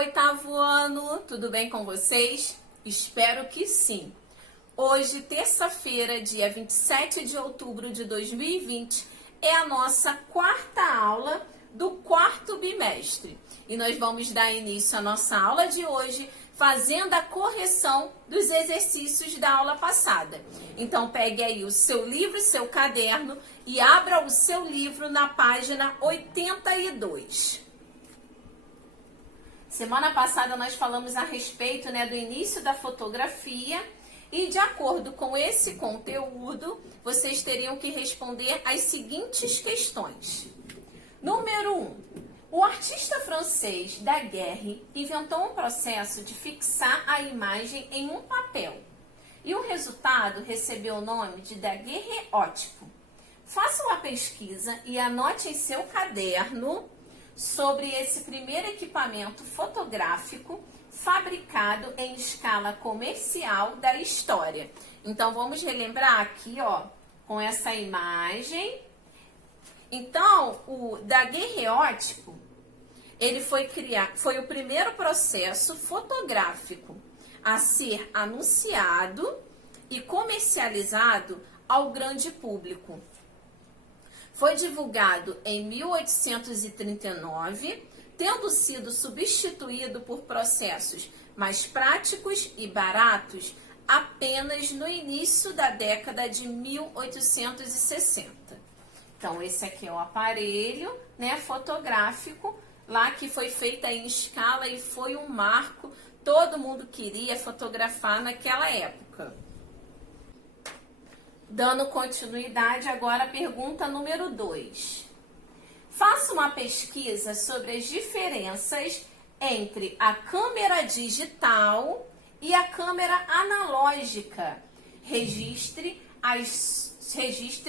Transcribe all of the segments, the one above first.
oitavo ano, tudo bem com vocês? Espero que sim. Hoje, terça-feira, dia 27 de outubro de 2020, é a nossa quarta aula do quarto bimestre. E nós vamos dar início à nossa aula de hoje fazendo a correção dos exercícios da aula passada. Então, pegue aí o seu livro, seu caderno e abra o seu livro na página 82. Semana passada nós falamos a respeito, do início da fotografia e de acordo com esse conteúdo, vocês teriam que responder as seguintes questões. Número 1. O artista francês Daguerre inventou um processo de fixar a imagem em um papel e o resultado recebeu o nome de daguerreótipo. Faça uma pesquisa e anote em seu caderno sobre esse primeiro equipamento fotográfico fabricado em escala comercial da história. Então, vamos relembrar aqui, com essa imagem. Então, o daguerreótipo, ele foi o primeiro processo fotográfico a ser anunciado e comercializado ao grande público. Foi divulgado em 1839, tendo sido substituído por processos mais práticos e baratos apenas no início da década de 1860. Então, esse aqui é o aparelho, fotográfico, lá que foi feita em escala e foi um marco, todo mundo queria fotografar naquela época. Dando continuidade agora à pergunta número 2. Faça uma pesquisa sobre as diferenças entre a câmera digital e a câmera analógica. Registre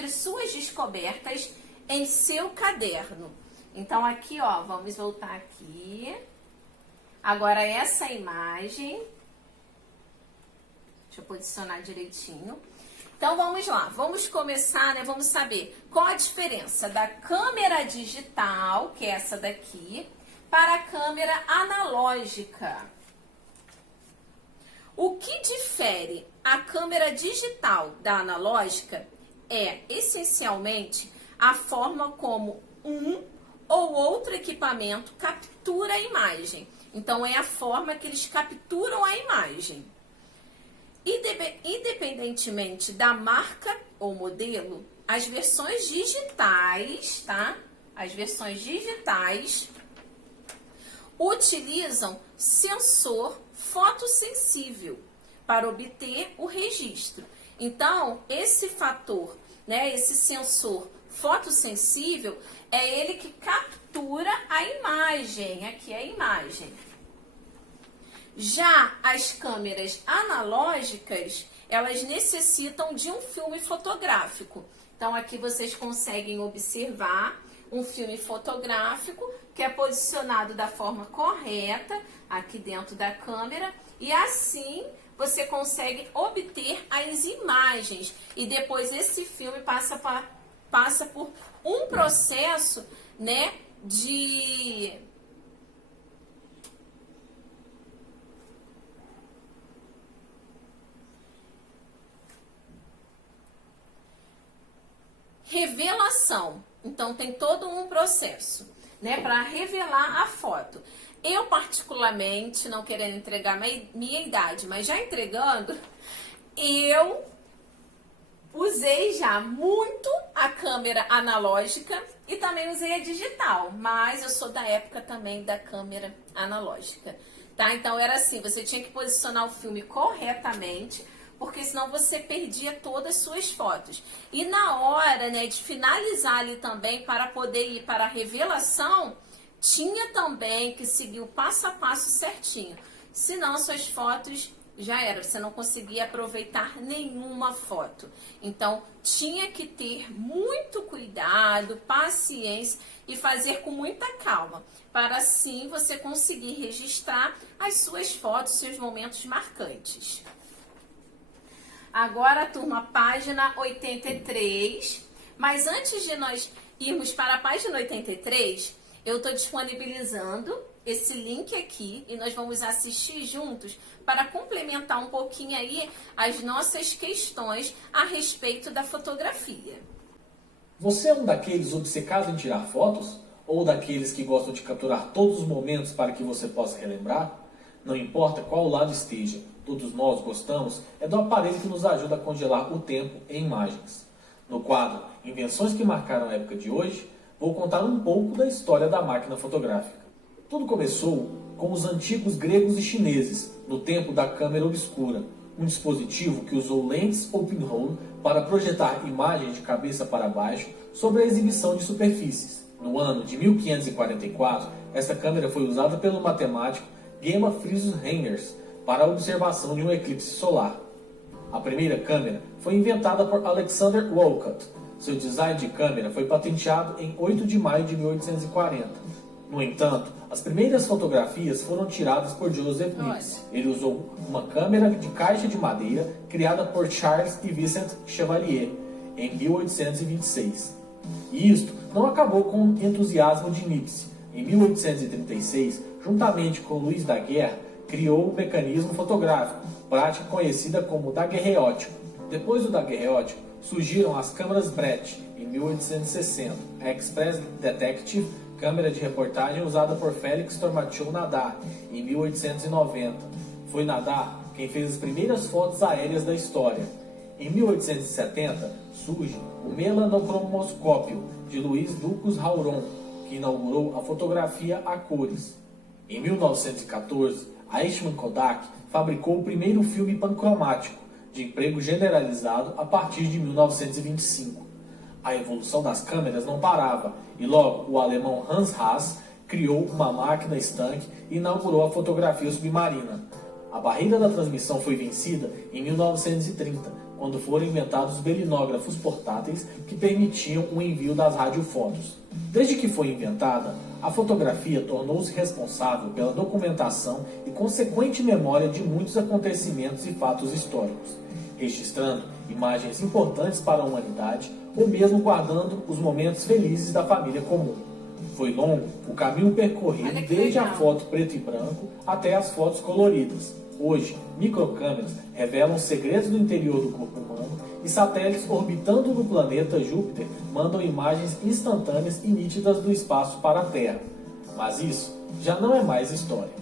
suas descobertas em seu caderno. Então, aqui, vamos voltar aqui. Agora, essa imagem. Deixa eu posicionar direitinho. Então, vamos lá. Vamos começar, vamos saber qual a diferença da câmera digital, que é essa daqui, para a câmera analógica. O que difere a câmera digital da analógica é, essencialmente, a forma como um ou outro equipamento captura a imagem. Então, é a forma que eles capturam a imagem. Independentemente da marca ou modelo, as versões digitais, As versões digitais utilizam sensor fotossensível para obter o registro. Então, esse fator, esse sensor fotossensível, é ele que captura a imagem. Aqui é a imagem. Já as câmeras analógicas, elas necessitam de um filme fotográfico. Então, aqui vocês conseguem observar um filme fotográfico que é posicionado da forma correta aqui dentro da câmera e assim você consegue obter as imagens e depois esse filme passa por um processo, de revelação. Então, tem todo um processo, para revelar a foto. Eu, particularmente, não querendo entregar minha idade, mas já entregando, eu usei já muito a câmera analógica e também usei a digital, mas eu sou da época também da câmera analógica, Então, era assim, você tinha que posicionar o filme corretamente, porque senão você perdia todas as suas fotos. E na hora, de finalizar ali também, para poder ir para a revelação, tinha também que seguir o passo a passo certinho. Senão, suas fotos já eram, você não conseguia aproveitar nenhuma foto. Então, tinha que ter muito cuidado, paciência e fazer com muita calma, para assim você conseguir registrar as suas fotos, seus momentos marcantes. Agora, turma, página 83. Mas antes de nós irmos para a página 83, eu estou disponibilizando esse link aqui e nós vamos assistir juntos para complementar um pouquinho aí as nossas questões a respeito da fotografia. Você é um daqueles obcecados em tirar fotos? Ou daqueles que gostam de capturar todos os momentos para que você possa relembrar? Não importa qual lado esteja, todos nós gostamos é do aparelho que nos ajuda a congelar o tempo em imagens. No quadro Invenções que marcaram a época de hoje, vou contar um pouco da história da máquina fotográfica. Tudo começou com os antigos gregos e chineses, no tempo da câmera obscura, um dispositivo que usou lentes ou pinhole para projetar imagens de cabeça para baixo sobre a exibição de superfícies. No ano de 1544, essa câmera foi usada pelo matemático Gemma Frisus Reiners para a observação de um eclipse solar. A primeira câmera foi inventada por Alexander Walcott. Seu design de câmera foi patenteado em 8 de maio de 1840. No entanto, as primeiras fotografias foram tiradas por Joseph Niepce. Ele usou uma câmera de caixa de madeira criada por Charles e Vincent Chevalier em 1826. E isto não acabou com o entusiasmo de Niepce. Em 1836, juntamente com Luiz Daguerre, criou o mecanismo fotográfico, prática conhecida como daguerreótipo. Depois do daguerreótipo, surgiram as câmeras Brett, em 1860, a Express Detective, câmera de reportagem usada por Félix Tornatio Nadar, em 1890. Foi Nadar quem fez as primeiras fotos aéreas da história. Em 1870, surge o melanocromoscópio, de Luiz Ducos Rauron, que inaugurou a fotografia a cores. Em 1914, a Eastman Kodak fabricou o primeiro filme pancromático, de emprego generalizado a partir de 1925. A evolução das câmeras não parava, e logo o alemão Hans Haas criou uma máquina estanque e inaugurou a fotografia submarina. A barreira da transmissão foi vencida em 1930, quando foram inventados os belinógrafos portáteis que permitiam o envio das radiofotos. Desde que foi inventada, a fotografia tornou-se responsável pela documentação e consequente memória de muitos acontecimentos e fatos históricos, registrando imagens importantes para a humanidade ou mesmo guardando os momentos felizes da família comum. Foi longo o caminho percorrido desde a foto preto e branco até as fotos coloridas. Hoje, microcâmeras revelam segredos do interior do corpo humano e satélites orbitando no planeta Júpiter mandam imagens instantâneas e nítidas do espaço para a Terra. Mas isso já não é mais história.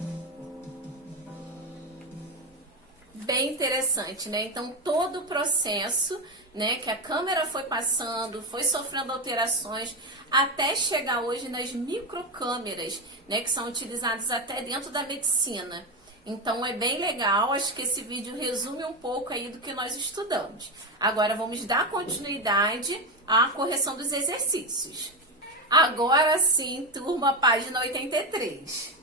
Bem interessante, né? Então, todo o processo, né, que a câmera foi passando, foi sofrendo alterações, até chegar hoje nas microcâmeras, né, que são utilizadas até dentro da medicina. Então, é bem legal, acho que esse vídeo resume um pouco aí do que nós estudamos. Agora, vamos dar continuidade à correção dos exercícios. Agora sim, turma, página 83.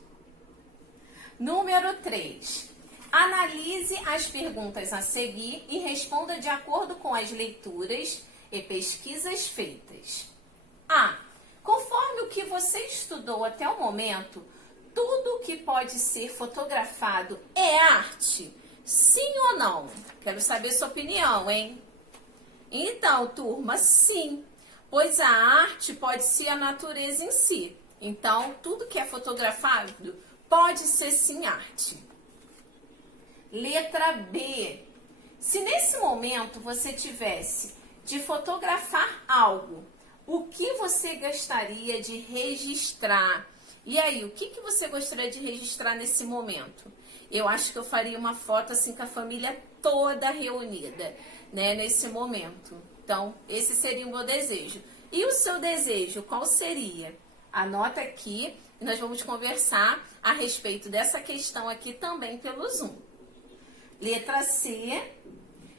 Número 3. Analise as perguntas a seguir e responda de acordo com as leituras e pesquisas feitas. A. Conforme o que você estudou até o momento, tudo que pode ser fotografado é arte? Sim ou não? Quero saber sua opinião, hein? Então, turma, sim. Pois a arte pode ser a natureza em si. Então, tudo que é fotografado pode ser sim arte. Letra B. Se nesse momento você tivesse de fotografar algo, o que você gostaria de registrar? E aí, o que você gostaria de registrar nesse momento? Eu acho que eu faria uma foto assim com a família toda reunida, né, nesse momento. Então, esse seria o meu desejo. E o seu desejo, qual seria? Anota aqui e nós vamos conversar a respeito dessa questão aqui também pelo Zoom. Letra C.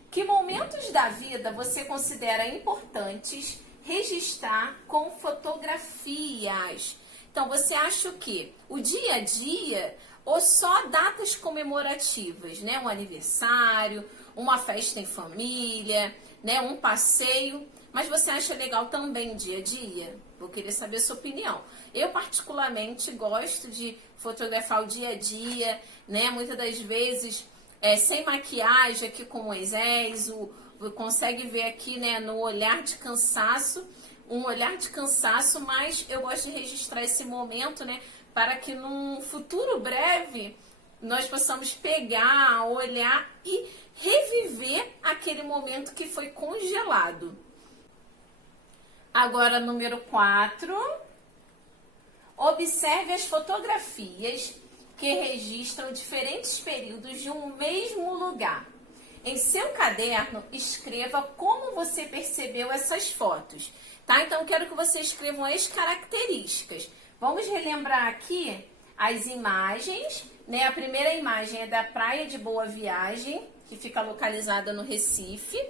Que momentos da vida você considera importantes registrar com fotografias? Então, você acha o quê? O dia a dia ou só datas comemorativas, né? Um aniversário, uma festa em família, né? Um passeio. Mas você acha legal também dia a dia? Vou querer saber a sua opinião. Eu, particularmente, gosto de fotografar o dia a dia, né? Muitas das vezes, sem maquiagem aqui com Moisés, consegue ver aqui, né, no olhar de cansaço, um olhar de cansaço, mas eu gosto de registrar esse momento, né, para que num futuro breve nós possamos pegar, olhar e reviver aquele momento que foi congelado. Agora, número 4. Observe as fotografias que registram diferentes períodos de um mesmo lugar. Em seu caderno, escreva como você percebeu essas fotos, tá? Então, eu quero que você escrevam as características. Vamos relembrar aqui as imagens, né? A primeira imagem é da Praia de Boa Viagem, que fica localizada no Recife,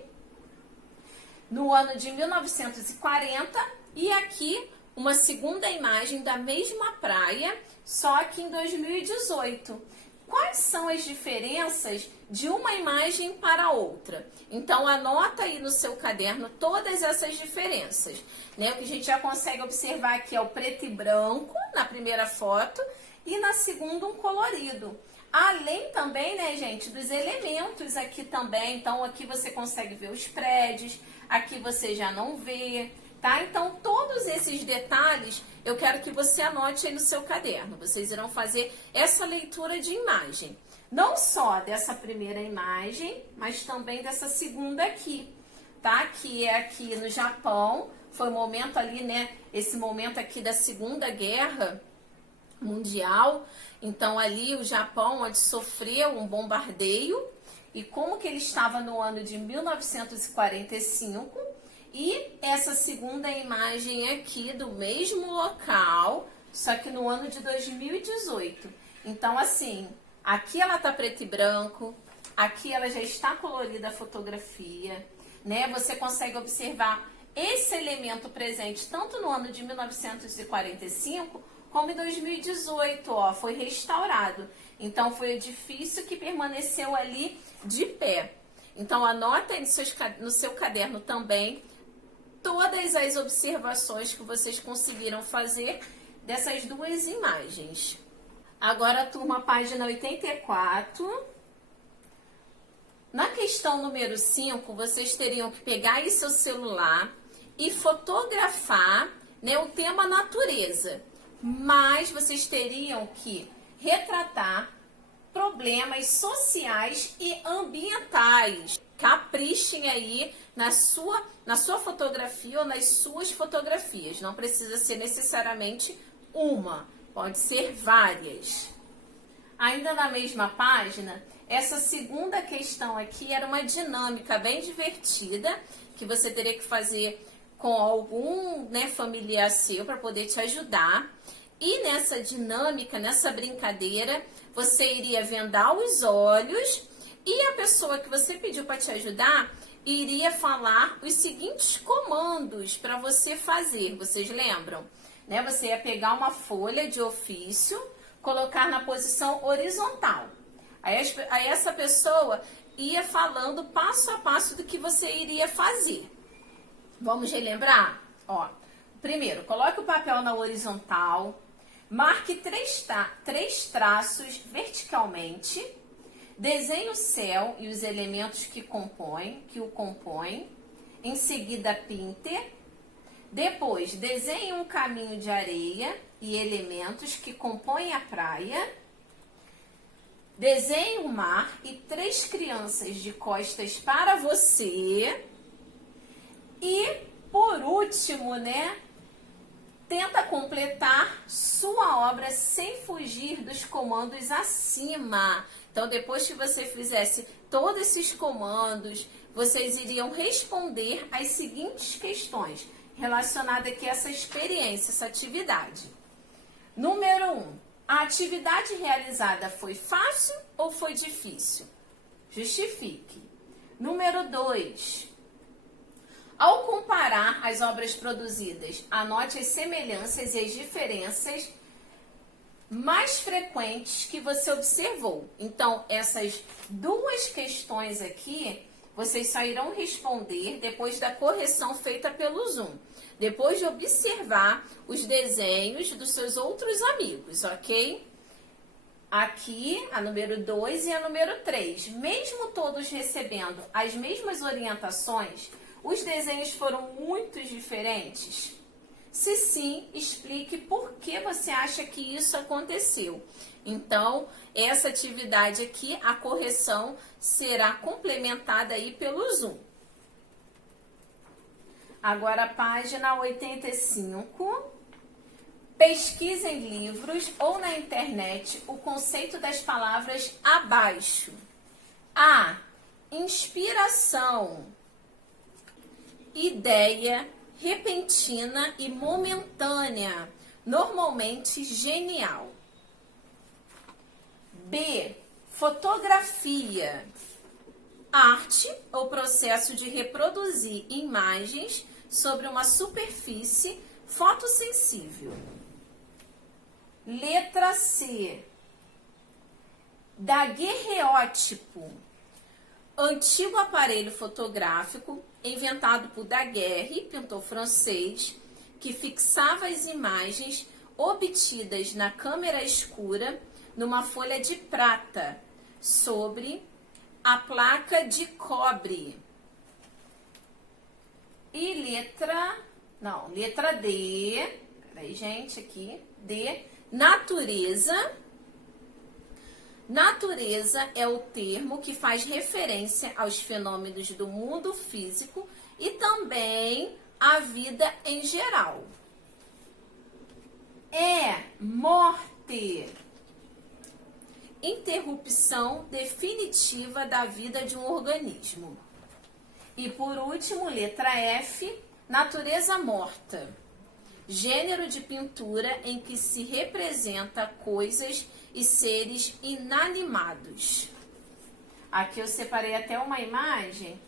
no ano de 1940, e aqui uma segunda imagem da mesma praia, só que em 2018. Quais são as diferenças de uma imagem para outra? Então, anota aí no seu caderno todas essas diferenças, né? O que a gente já consegue observar aqui é o preto e branco na primeira foto e na segunda um colorido. Além também, né, gente, dos elementos aqui também. Então, aqui você consegue ver os prédios, aqui você já não vê, tá? Então, todos esses detalhes eu quero que você anote aí no seu caderno. Vocês irão fazer essa leitura de imagem. Não só dessa primeira imagem, mas também dessa segunda aqui, tá? Que é aqui no Japão. Foi o momento ali, né? Esse momento aqui da Segunda Guerra Mundial. Então, ali o Japão, onde sofreu um bombardeio. E como que ele estava no ano de 1945. E essa segunda imagem aqui do mesmo local, só que no ano de 2018. Então, assim, aqui ela tá preto e branco, aqui ela já está colorida a fotografia, né? Você consegue observar esse elemento presente tanto no ano de 1945 como em 2018, ó, foi restaurado. Então, foi o edifício que permaneceu ali de pé. Então, anota aí no seu caderno também todas as observações que vocês conseguiram fazer dessas duas imagens. Agora, turma, página 84. Na questão número 5, vocês teriam que pegar aí seu celular e fotografar, né, o tema natureza. Mas vocês teriam que retratar problemas sociais e ambientais. Caprichem aí na sua fotografia ou nas suas fotografias. Não precisa ser necessariamente uma, pode ser várias. Ainda na mesma página, essa segunda questão aqui era uma dinâmica bem divertida, que você teria que fazer com algum, né, familiar seu para poder te ajudar. E nessa dinâmica, nessa brincadeira, você iria vendar os olhos e a pessoa que você pediu para te ajudar iria falar os seguintes comandos para você fazer. Vocês lembram? Né? Você ia pegar uma folha de ofício, colocar na posição horizontal. Aí essa pessoa ia falando passo a passo do que você iria fazer. Vamos relembrar? Ó, primeiro, coloque o papel na horizontal, marque três traços verticalmente, desenhe o céu e os elementos que o compõem, em seguida pinte, depois desenhe um caminho de areia e elementos que compõem a praia, desenhe o mar e 3 crianças de costas para você. E, por último, né, tenta completar sua obra sem fugir dos comandos acima. Então, depois que você fizesse todos esses comandos, vocês iriam responder as seguintes questões relacionadas aqui a essa experiência, essa atividade. Número 1. A atividade realizada foi fácil ou foi difícil? Justifique. Número 2. Ao comparar as obras produzidas, anote as semelhanças e as diferenças mais frequentes que você observou. Então, essas duas questões aqui, vocês só irão responder depois da correção feita pelo Zoom. Depois de observar os desenhos dos seus outros amigos, ok? Aqui, a número 2 e a número 3. Mesmo todos recebendo as mesmas orientações, os desenhos foram muito diferentes. Se sim, explique por que você acha que isso aconteceu. Então, essa atividade aqui, a correção, será complementada aí pelo Zoom. Agora, a página 85. Pesquise em livros ou na internet o conceito das palavras abaixo. A. Inspiração. Ideia repentina e momentânea, normalmente genial. B. Fotografia. Arte ou processo de reproduzir imagens sobre uma superfície fotossensível. Letra C. Daguerreótipo. Antigo aparelho fotográfico inventado por Daguerre, pintor francês, que fixava as imagens obtidas na câmera escura numa folha de prata sobre a placa de cobre. E letra D. Peraí, gente, aqui. D. Natureza. Natureza é o termo que faz referência aos fenômenos do mundo físico e também à vida em geral. Morte. Interrupção definitiva da vida de um organismo. E por último, letra F, natureza morta. Gênero de pintura em que se representa coisas e seres inanimados. Aqui eu separei até uma imagem,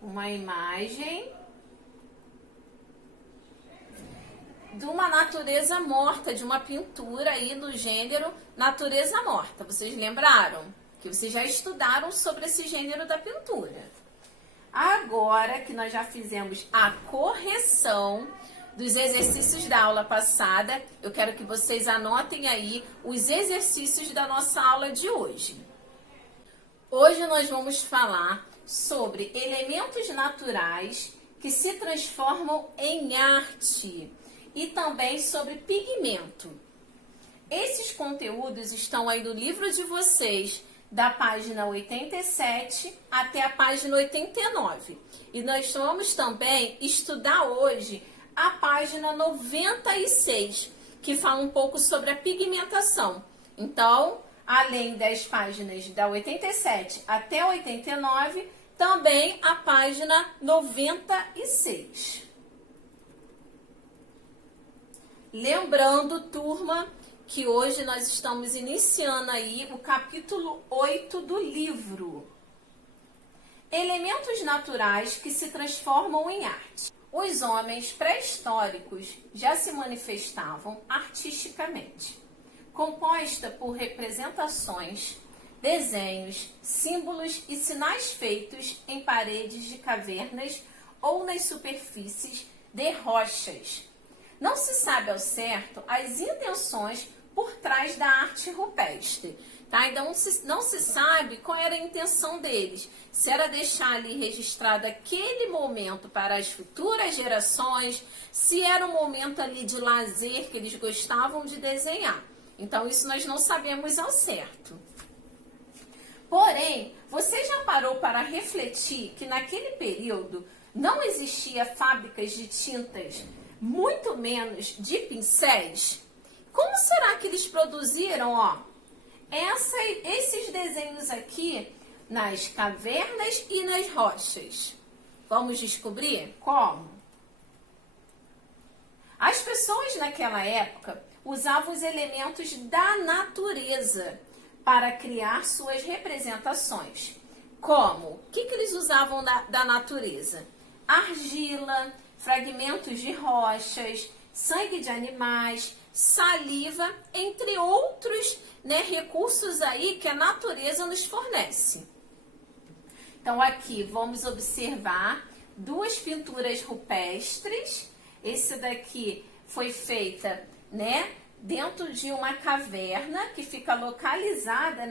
uma imagem de uma natureza morta, de uma pintura aí no gênero natureza morta. Vocês lembraram? Que vocês já estudaram sobre esse gênero da pintura. Agora que nós já fizemos a correção dos exercícios da aula passada, eu quero que vocês anotem aí os exercícios da nossa aula de hoje. Hoje nós vamos falar sobre elementos naturais que se transformam em arte e também sobre pigmento. Esses conteúdos estão aí no livro de vocês, da página 87 até a página 89. E nós vamos também estudar hoje a página 96, que fala um pouco sobre a pigmentação. Então, além das páginas da 87 até a 89, também a página 96. Lembrando, turma, que hoje nós estamos iniciando aí o capítulo 8 do livro. Elementos naturais que se transformam em arte. Os homens pré-históricos já se manifestavam artisticamente, composta por representações, desenhos, símbolos e sinais feitos em paredes de cavernas ou nas superfícies de rochas. Não se sabe ao certo as intenções por trás da arte rupestre, tá? Então não se sabe qual era a intenção deles. Se era deixar ali registrado aquele momento para as futuras gerações, se era um momento ali de lazer que eles gostavam de desenhar. Então isso nós não sabemos ao certo. Porém, você já parou para refletir que naquele período não existia fábricas de tintas, muito menos de pincéis? Como será que eles produziram, esses desenhos aqui nas cavernas e nas rochas? Vamos descobrir como? As pessoas naquela época usavam os elementos da natureza para criar suas representações. Como? O que eles usavam da natureza? Argila, fragmentos de rochas, sangue de animais, saliva, entre outros, recursos aí que a natureza nos fornece. Então aqui vamos observar duas pinturas rupestres. Esse daqui foi feita, dentro de uma caverna que fica localizada,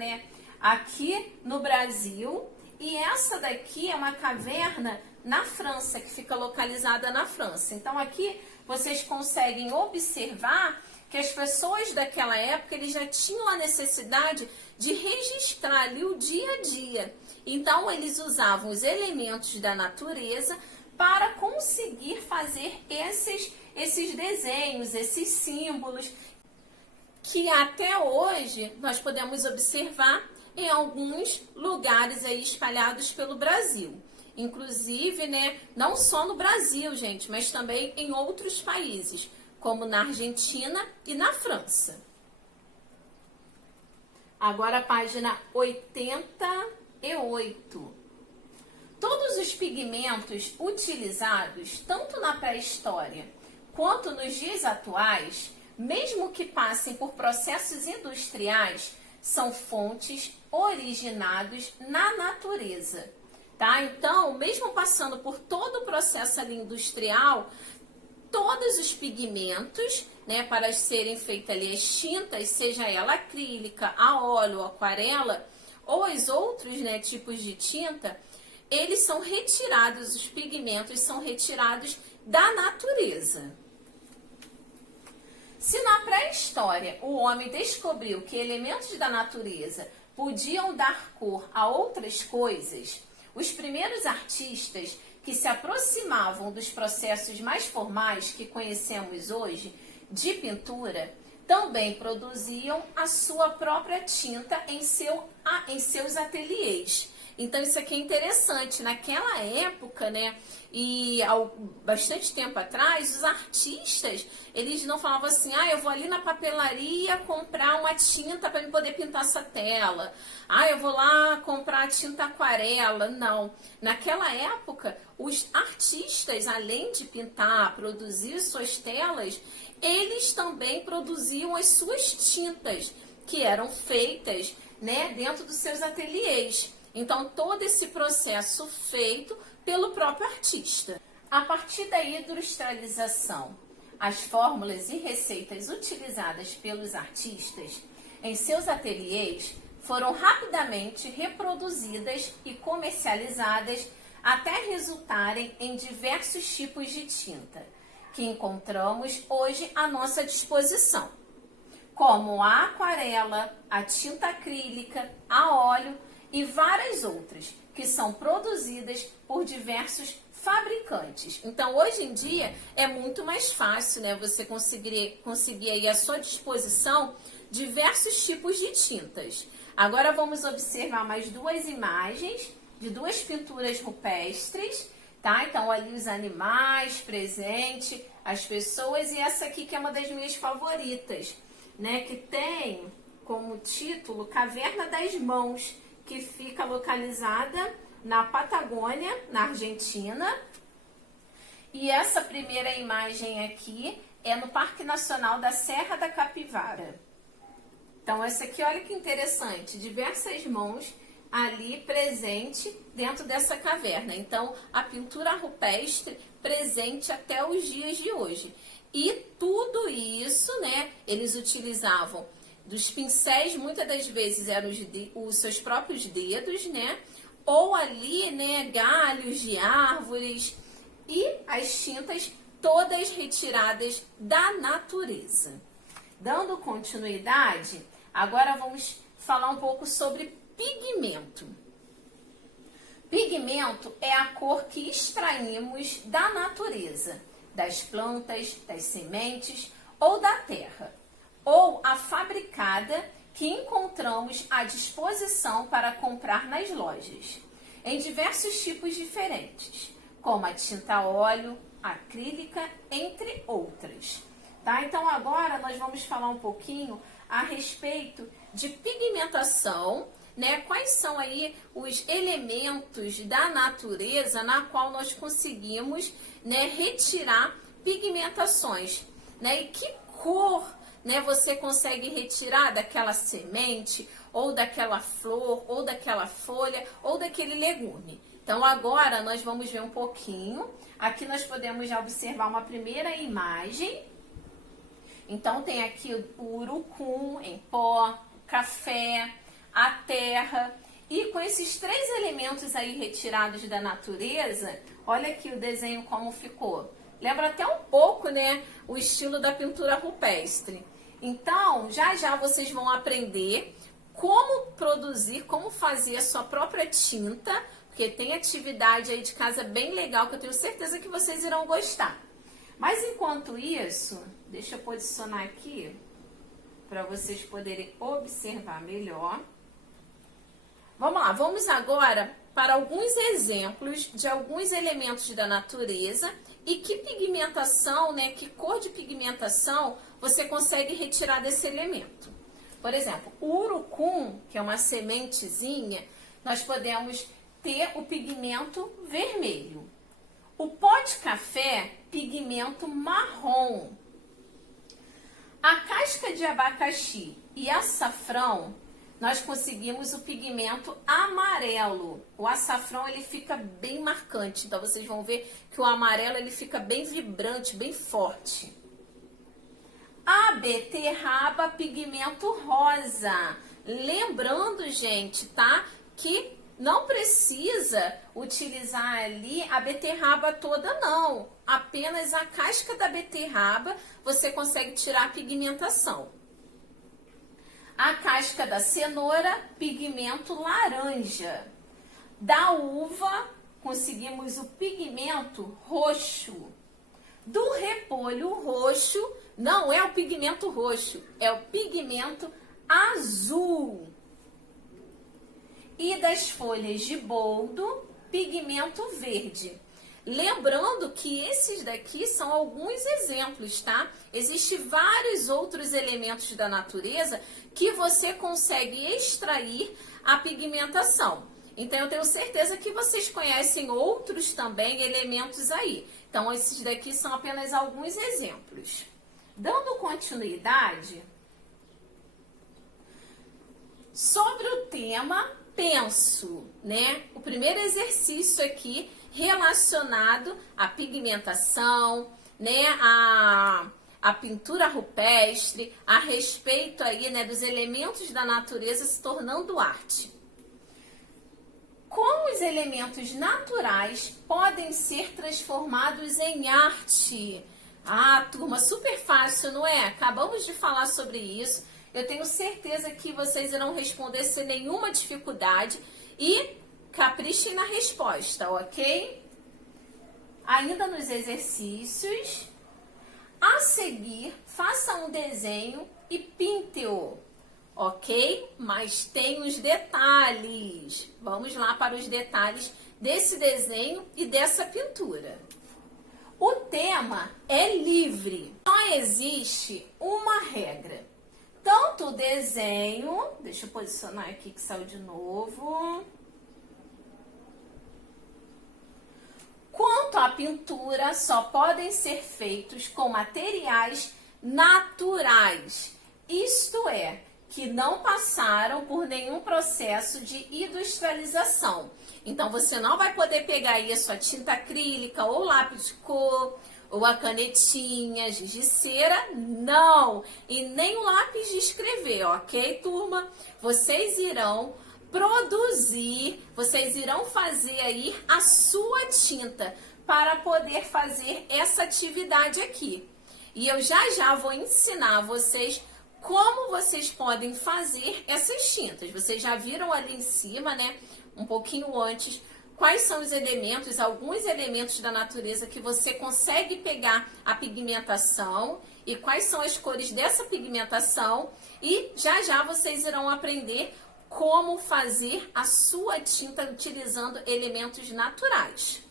aqui no Brasil. E essa daqui é uma caverna na França, que fica localizada na França. Então aqui vocês conseguem observar que as pessoas daquela época eles já tinham a necessidade de registrar ali o dia a dia. Então eles usavam os elementos da natureza para conseguir fazer esses desenhos, esses símbolos, que até hoje nós podemos observar em alguns lugares aí espalhados pelo Brasil. Inclusive, né, não só no Brasil, gente, mas também em outros países, como na Argentina e na França. Agora a página 88. Todos os pigmentos utilizados, tanto na pré-história quanto nos dias atuais, mesmo que passem por processos industriais, são fontes originados na natureza, tá? Então, mesmo passando por todo o processo ali industrial, todos os pigmentos, né, para serem feitas ali as tintas, seja ela acrílica, a óleo, aquarela, ou os outros, né, tipos de tinta, eles são retirados, os pigmentos são retirados da natureza. Se na pré-história o homem descobriu que elementos da natureza podiam dar cor a outras coisas, os primeiros artistas que se aproximavam dos processos mais formais que conhecemos hoje de pintura também produziam a sua própria tinta em seus ateliês. Então isso aqui é interessante. Naquela época, né, e há bastante tempo atrás, os artistas, eles não falavam assim, eu vou ali na papelaria comprar uma tinta para me poder pintar essa tela. Eu vou lá comprar a tinta aquarela. Não. Naquela época, os artistas, além de pintar, produzir suas telas, eles também produziam as suas tintas, que eram feitas, né, dentro dos seus ateliês. Então, todo esse processo feito pelo próprio artista. A partir da industrialização, as fórmulas e receitas utilizadas pelos artistas em seus ateliês foram rapidamente reproduzidas e comercializadas até resultarem em diversos tipos de tinta, que encontramos hoje à nossa disposição, como a aquarela, a tinta acrílica, a óleo e várias outras, que são produzidas por diversos fabricantes. Então, hoje em dia, é muito mais fácil, né, você conseguir aí à sua disposição diversos tipos de tintas. Agora, vamos observar mais duas imagens de duas pinturas rupestres, tá? Então, ali os animais presentes, as pessoas, e essa aqui que é uma das minhas favoritas, né, que tem como título Caverna das Mãos, que fica localizada na Patagônia, na Argentina. E essa primeira imagem aqui é no Parque Nacional da Serra da Capivara. Então, essa aqui, olha que interessante, diversas mãos ali presente dentro dessa caverna. Então, a pintura rupestre presente até os dias de hoje. E tudo isso, né, eles utilizavam dos pincéis, muitas das vezes eram os seus próprios dedos, né? Ou ali, né, galhos de árvores, e as tintas todas retiradas da natureza. Dando continuidade, agora vamos falar um pouco sobre pigmento. Pigmento é a cor que extraímos da natureza, das plantas, das sementes ou da terra, ou a fabricada que encontramos à disposição para comprar nas lojas, em diversos tipos diferentes, como a tinta óleo, acrílica, entre outras. Tá? Então agora nós vamos falar um pouquinho a respeito de pigmentação, né? Quais são aí os elementos da natureza na qual nós conseguimos, né, retirar pigmentações, né? E que cor, né, você consegue retirar daquela semente, ou daquela flor, ou daquela folha, ou daquele legume. Então agora nós vamos ver um pouquinho. Aqui nós podemos já observar uma primeira imagem. Então tem aqui o urucum em pó, café, a terra. E com esses 3 elementos aí retirados da natureza, olha aqui o desenho como ficou. Lembra até um pouco, né, o estilo da pintura rupestre. Então, já já vocês vão aprender como produzir, como fazer a sua própria tinta, porque tem atividade aí de casa bem legal que eu tenho certeza que vocês irão gostar. Mas enquanto isso, deixa eu posicionar aqui para vocês poderem observar melhor. Vamos lá, vamos agora para alguns exemplos de alguns elementos da natureza e que pigmentação, né, que cor de pigmentação você consegue retirar desse elemento. Por exemplo, o urucum, que é uma sementezinha, nós podemos ter o pigmento vermelho. O pó de café, pigmento marrom. A casca de abacaxi e açafrão, nós conseguimos o pigmento amarelo. O açafrão ele fica bem marcante, então vocês vão ver que o amarelo ele fica bem vibrante, bem forte. A beterraba, pigmento rosa. Lembrando, gente, tá? Que não precisa utilizar ali a beterraba toda, não. Apenas a casca da beterraba você consegue tirar a pigmentação. A casca da cenoura, pigmento laranja. Da uva, conseguimos o pigmento roxo. Do repolho roxo, não é o pigmento roxo, é o pigmento azul. E das folhas de boldo, pigmento verde. Lembrando que esses daqui são alguns exemplos, tá? Existem vários outros elementos da natureza que você consegue extrair a pigmentação. Então, eu tenho certeza que vocês conhecem outros também elementos aí. Então, esses daqui são apenas alguns exemplos. Dando continuidade, sobre o tema penso, né? O primeiro exercício aqui relacionado à pigmentação, né? A pintura rupestre, a respeito aí, né, dos elementos da natureza se tornando arte. Como os elementos naturais podem ser transformados em arte? Ah, turma, super fácil, não é? Acabamos de falar sobre isso. Eu tenho certeza que vocês irão responder sem nenhuma dificuldade e caprichem na resposta, ok? Ainda nos exercícios, a seguir, faça um desenho e pinte-o, ok? Mas tem os detalhes. Vamos lá para os detalhes desse desenho e dessa pintura. O tema é livre. Só existe uma regra. Tanto o desenho, deixa eu posicionar aqui que saiu de novo, quanto a pintura só podem ser feitos com materiais naturais, isto é, que não passaram por nenhum processo de industrialização. Então, você não vai poder pegar aí a sua tinta acrílica ou lápis de cor, ou a canetinha, giz de cera, não. E nem o lápis de escrever, ok, turma? Vocês irão produzir, vocês irão fazer aí a sua tinta para poder fazer essa atividade aqui. E eu já vou ensinar vocês como vocês podem fazer essas tintas. Vocês já viram ali em cima, né, um pouquinho antes, quais são os elementos, alguns elementos da natureza que você consegue pegar a pigmentação e quais são as cores dessa pigmentação. E já vocês irão aprender como fazer a sua tinta utilizando elementos naturais.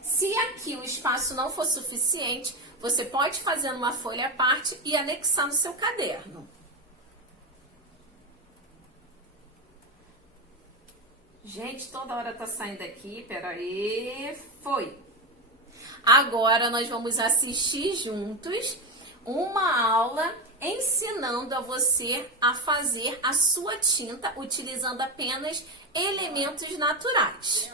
Se aqui o espaço não for suficiente, você pode fazer uma folha à parte e anexar no seu caderno. Gente, toda hora tá saindo aqui, peraí, foi. Agora nós vamos assistir juntos uma aula ensinando a você a fazer a sua tinta utilizando apenas elementos naturais.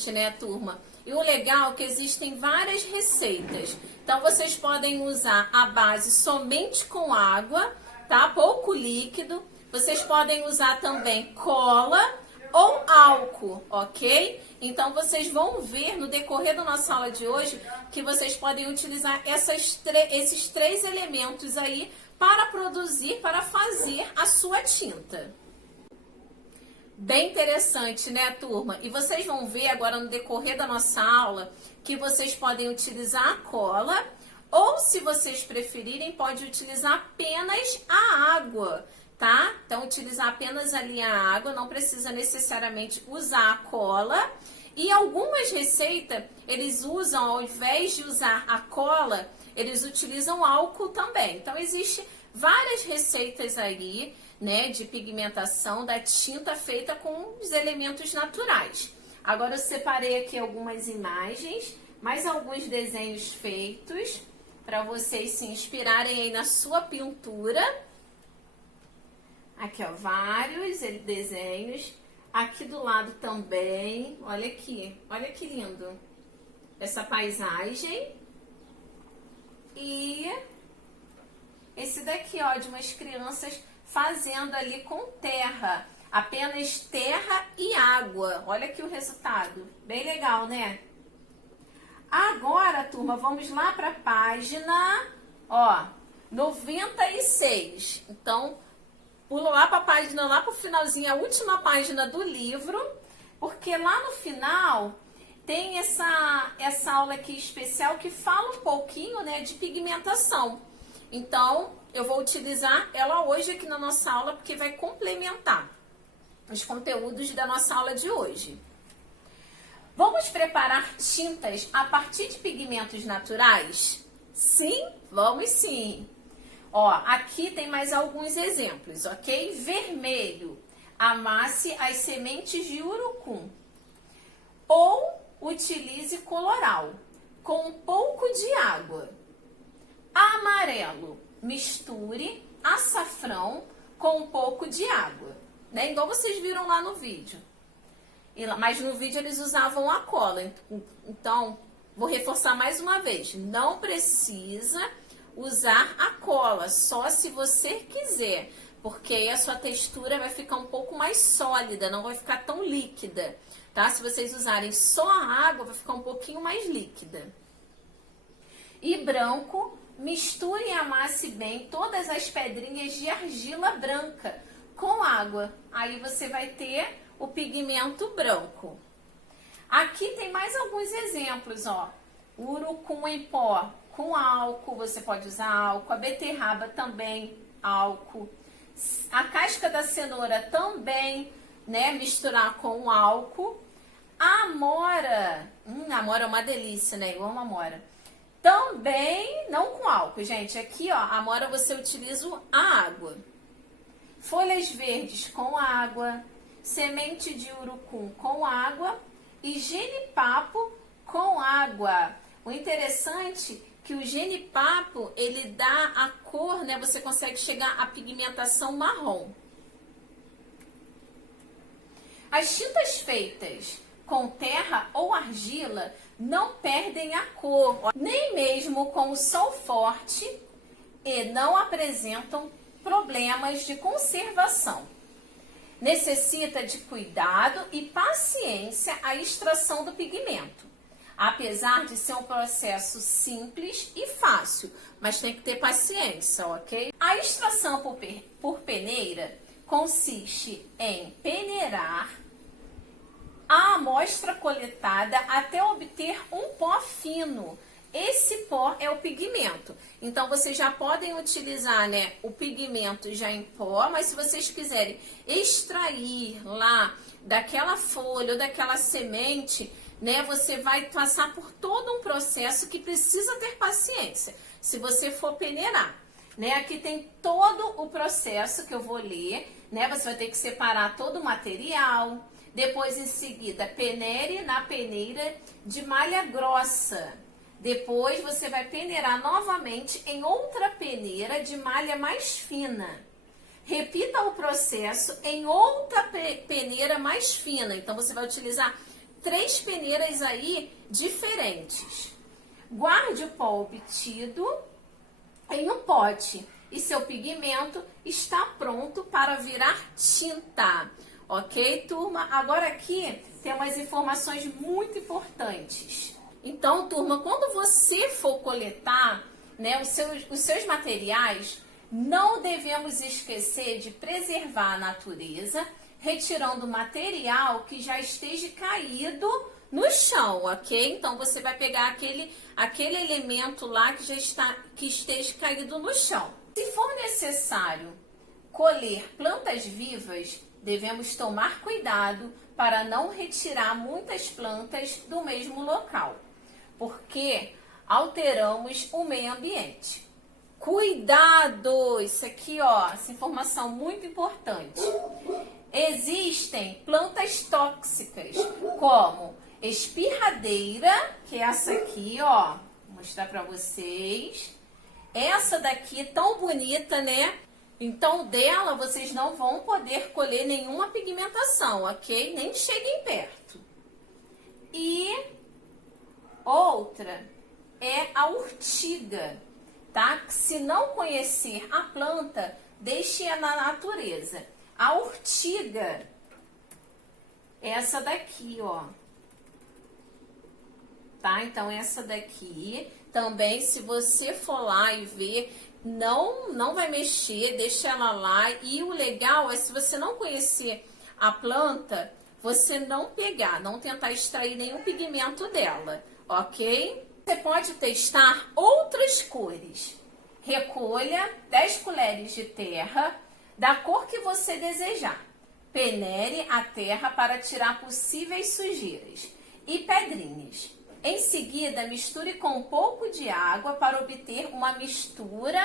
interessante, né, turma? E o legal é que existem várias receitas. Então, vocês podem usar a base somente com água, tá? Pouco líquido. Vocês podem usar também cola ou álcool, ok? Então, vocês vão ver no decorrer da nossa aula de hoje que vocês podem utilizar esses três elementos aí para produzir, para fazer a sua tinta. Bem interessante, né, turma? E vocês vão ver agora no decorrer da nossa aula que vocês podem utilizar a cola ou, se vocês preferirem, pode utilizar apenas a água, tá? Então, utilizar apenas ali a água, não precisa necessariamente usar a cola. E algumas receitas, eles usam, ao invés de usar a cola, eles utilizam álcool também. Então, existe várias receitas aí, né, de pigmentação da tinta feita com os elementos naturais. Agora eu separei aqui algumas imagens, mais alguns desenhos feitos para vocês se inspirarem aí na sua pintura. Aqui, ó, vários desenhos. Aqui do lado também, olha aqui, olha que lindo essa paisagem. E esse daqui, ó, de umas crianças fazendo ali com terra, apenas terra e água. Olha aqui o resultado, bem legal, né? Agora, turma, vamos lá para a página, ó, 96. Então, pulo lá para a página, lá para o finalzinho, a última página do livro, porque lá no final tem essa aula aqui especial que fala um pouquinho, né, de pigmentação. Então, eu vou utilizar ela hoje aqui na nossa aula, porque vai complementar os conteúdos da nossa aula de hoje. Vamos preparar tintas a partir de pigmentos naturais? Sim? Vamos sim! Ó, aqui tem mais alguns exemplos, ok? Vermelho, amasse as sementes de urucum. Ou utilize coloral, com um pouco de água. Amarelo, misture açafrão com um pouco de água, né? Igual vocês viram lá no vídeo. Mas no vídeo eles usavam a cola. Então, vou reforçar mais uma vez. Não precisa usar a cola, só se você quiser. Porque aí a sua textura vai ficar um pouco mais sólida, não vai ficar tão líquida, tá? Se vocês usarem só a água, vai ficar um pouquinho mais líquida. E branco, misture e amasse bem todas as pedrinhas de argila branca com água. Aí você vai ter o pigmento branco. Aqui tem mais alguns exemplos, ó. Urucum em pó com álcool, você pode usar álcool. A beterraba também, álcool. A casca da cenoura também, né, misturar com álcool. A amora, amora é uma delícia, né, eu amo amora. Também, não com álcool, gente. Aqui, ó, a amora você utiliza a água. Folhas verdes com água. Semente de urucum com água. E genipapo com água. O interessante é que o genipapo, ele dá a cor, né? Você consegue chegar à pigmentação marrom. As tintas feitas com terra ou argila não perdem a cor, nem mesmo com o sol forte, e não apresentam problemas de conservação. Necessita de cuidado e paciência a extração do pigmento, apesar de ser um processo simples e fácil, mas tem que ter paciência, ok? A extração por peneira consiste em peneirar a amostra coletada até obter um pó fino. Esse pó é o pigmento. Então, vocês já podem utilizar, né, o pigmento já em pó, mas se vocês quiserem extrair lá daquela folha ou daquela semente, né, você vai passar por todo um processo que precisa ter paciência, se você for peneirar. Né, aqui tem todo o processo que eu vou ler, né, você vai ter que separar todo o material. Depois, em seguida, peneire na peneira de malha grossa. Depois, você vai peneirar novamente em outra peneira de malha mais fina. Repita o processo em outra peneira mais fina. Então, você vai utilizar 3 peneiras aí diferentes. Guarde o pó obtido em um pote e seu pigmento está pronto para virar tinta. Ok, turma? Agora aqui tem umas informações muito importantes. Então, turma, quando você for coletar, né, os seus materiais, não devemos esquecer de preservar a natureza, retirando material que já esteja caído no chão, ok? Então, você vai pegar aquele elemento lá que esteja caído no chão. Se for necessário colher plantas vivas, devemos tomar cuidado para não retirar muitas plantas do mesmo local, porque alteramos o meio ambiente. Cuidado! Isso aqui, ó, essa informação muito importante. Existem plantas tóxicas, como espirradeira, que é essa aqui, ó, vou mostrar para vocês. Essa daqui tão bonita, né? Então, dela vocês não vão poder colher nenhuma pigmentação, ok? Nem cheguem perto. E outra é a urtiga, tá? Se não conhecer a planta, deixe-a na natureza. A urtiga é essa daqui, ó. Tá? Então, essa daqui também, se você for lá e ver, não vai mexer, deixa ela lá. E o legal é, se você não conhecer a planta, você não pegar, não tentar extrair nenhum pigmento dela, ok? Você pode testar outras cores. Recolha 10 colheres de terra da cor que você desejar. Peneire a terra para tirar possíveis sujeiras e pedrinhas. Em seguida, misture com um pouco de água para obter uma mistura,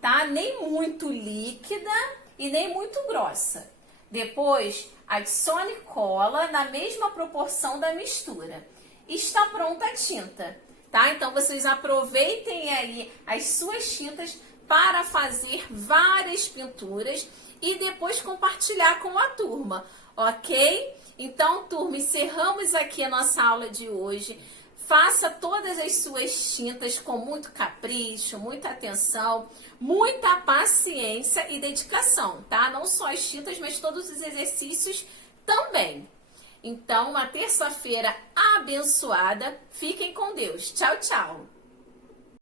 tá? Nem muito líquida e nem muito grossa. Depois, adicione cola na mesma proporção da mistura. Está pronta a tinta, tá? Então, vocês aproveitem aí as suas tintas para fazer várias pinturas e depois compartilhar com a turma, ok? Então, turma, encerramos aqui a nossa aula de hoje. Faça todas as suas tintas com muito capricho, muita atenção, muita paciência e dedicação, tá? Não só as tintas, mas todos os exercícios também. Então, uma terça-feira abençoada. Fiquem com Deus. Tchau, tchau!